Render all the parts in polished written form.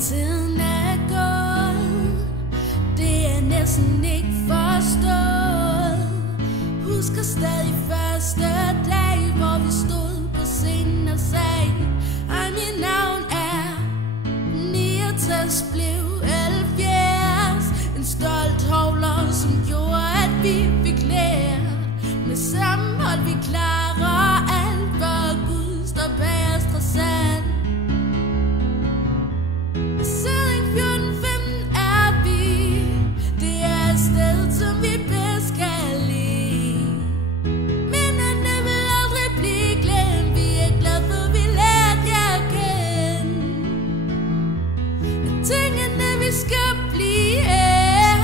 Tiden er gået, det er næsten ikke forstået. Husker stadig første dag, hvor vi stod på scenen og sagde, ej, mit navn er 69, blev 70. En stolt hovler, som gjorde, at vi fik lært. Med sammenhold vi klarer alt, for Gud står bag os trods alt. Siden 14-15 er vi, det er et sted, som vi bedst kan lide. Minderne vil aldrig blive glemt, vi er glade for, vi lærte jer at kende. Tingene vi skal blive her,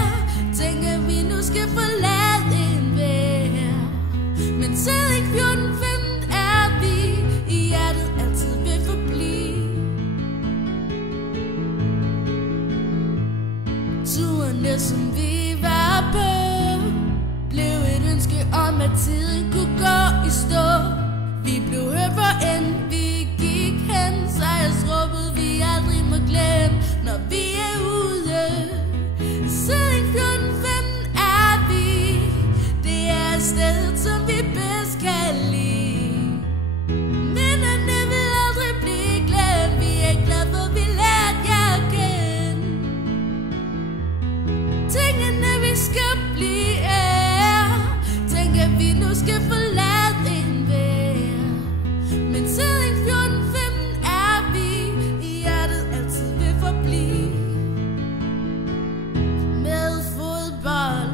tænker vi nu skal forlade enhver. Men siden 14-15 er vi, i hjertet altid vil forblive. Turene som vi var på, blev et ønske om at tiden kunne gå i stå. Vi blev hørt hvor end vi gik hen, sejrsråbet vi aldrig må glemme, når vi er ude. Siden 14-15 er vi, det er stedet som vi bedst kan lide. Minderne vil aldrig blive glemt, vi er glade for vi lærte jer at kende. Tingene vi skal blive er, tænker vi nu skal forlade enhver. Men siden 14-15 er vi, i hjertet altid vil forblive. Med fodbold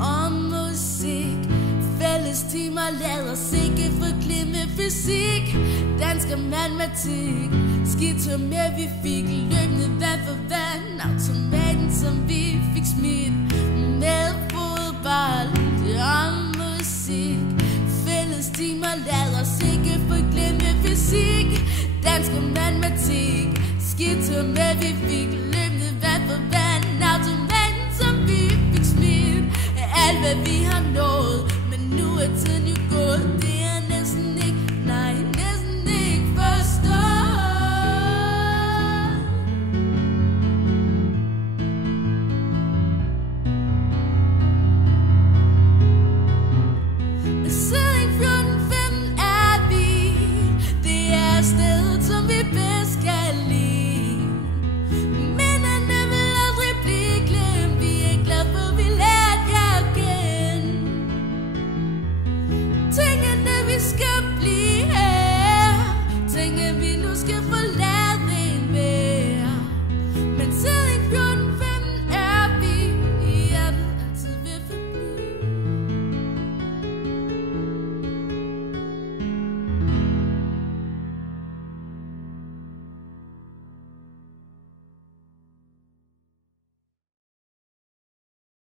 og musik, fælles timer lader os ikke forglemme fysik. Dansk og matematik, skitur med vi fik, løbende vand for vand, automaten som vi fik smidt. Med fodbold og musik, fælles timer lader os ikke forglemme fysik. Dansk og matematik, skitur med vi fik, løbende vand for vand, automaten som vi fik smidt. Alt hvad vi har nået, men nu er tiden jo gået, det er næsten ikke, nej, næsten ikke forstået. Siden 14-15 er vi, det er stedet som vi bedst kan lide. Minderne vil aldrig blive glemt, vi er glade for vi lærte jer at kende. Tingene vi skal blive her, tænker vi nu skal forlade.